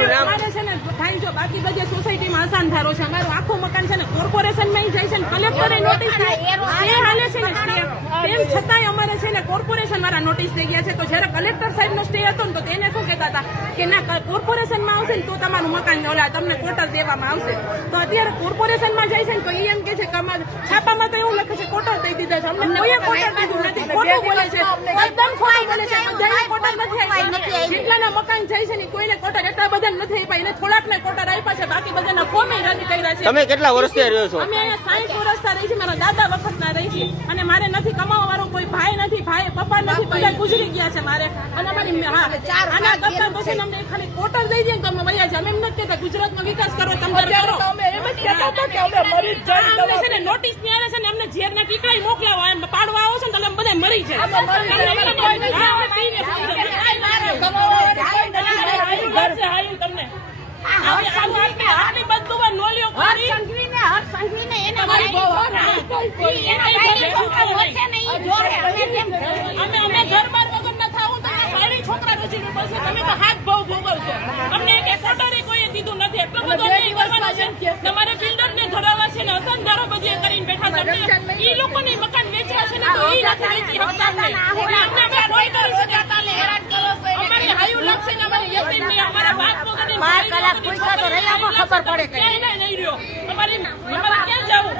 આપનું નામ? અમારે છે ને ભાઈ જો બાકી બધી સોસાયટીમાં આસાન ધારો છે, અમારું આખું મકાન છે ને કોર્પોરેશનમાં જાય છે ને કલેક્ટરે નોટિસ હાલે છે ને સ્ટે, તેમ છતાંય અમારે છે ને કોર્પોરેશન વાળા નોટિસ થઈ ગયા છે. તો જયારે કલેક્ટર સાહેબ નો સ્ટે હતો ને તો તેને શું કહેતા હતા કે ના કોર્પોરેશનમાં આવશે ને તો તમારું મકાન તમને ક્વોટર દેવામાં આવશે. તો અત્યારે કોર્પોરેશનમાં જાય છે ને તો એમ કે છે કે છાપામાં તો એવું લખે છે ક્વોટર દઈ દીધા છે, અમને કોઈએ ક્વોટર દીધું નથી. ખોટું બોલે છે, એકદમ ખોટું બોલે છે. બધાને ક્વોટર નથી આપ્યા, જેટલાના મકાન જાય છે ને કોઈને ક્વોટર એટલા બધા નથી આપ્યા, એને થોડાકને ક્વોટર આપ્યા છે, બાકી બધાના ફોર્મ રદ કર્યા છે. તમે કેટલા વર્ષથી રહ્યો છો? અમે અહીંયા 60 વર્ષથી રહી છે, મારા દાદા વખતના રહી છે, અને મારે નથી કમાવા વાળો કોઈ ભાઈ નથી, ભાઈ પપ્પા નથી, બધા ગુજરી ગયા છે મારે. અને અમારી આના કરતા પછી અમને ખાલી ક્વોટર દઈ દે તો અમે મળ્યા છે. અમે એમ નથી કહેતા ગુજરાતનો વિકાસ કરો, તમે કરો. છે ને નોટિસ ની આવે છે ને અમને ઝેરના ટીકડા મોકલાવો, એમ પાડવા આવો છો ને તમે બધા મરી જાય. તમને આટલી બધું નોલિયો કરી અમે ઘર-બાર વગર ના થાવું તો મારી છોકરા રજી પડશે. તમે તો હાથ ભાવ ભોગવશો. અમને એક ઓર્ડર કોઈ દીધું નથી. એટલો બધો કરવાનો છે. તમારે બિલ્ડર ને ધરાવવા છે ને અસંધારો બધી કરીને બેઠા છે. એ લોકોની મકાન વેચવા છે ને તો એ નથી વેચી શકતા. અમારી હાયું લાગશે ને અમારી યતીમ ની અમારા બાપ વગરની ખબર પડે કે નહીં રહ્યો. અમારે ક્યાં જવું?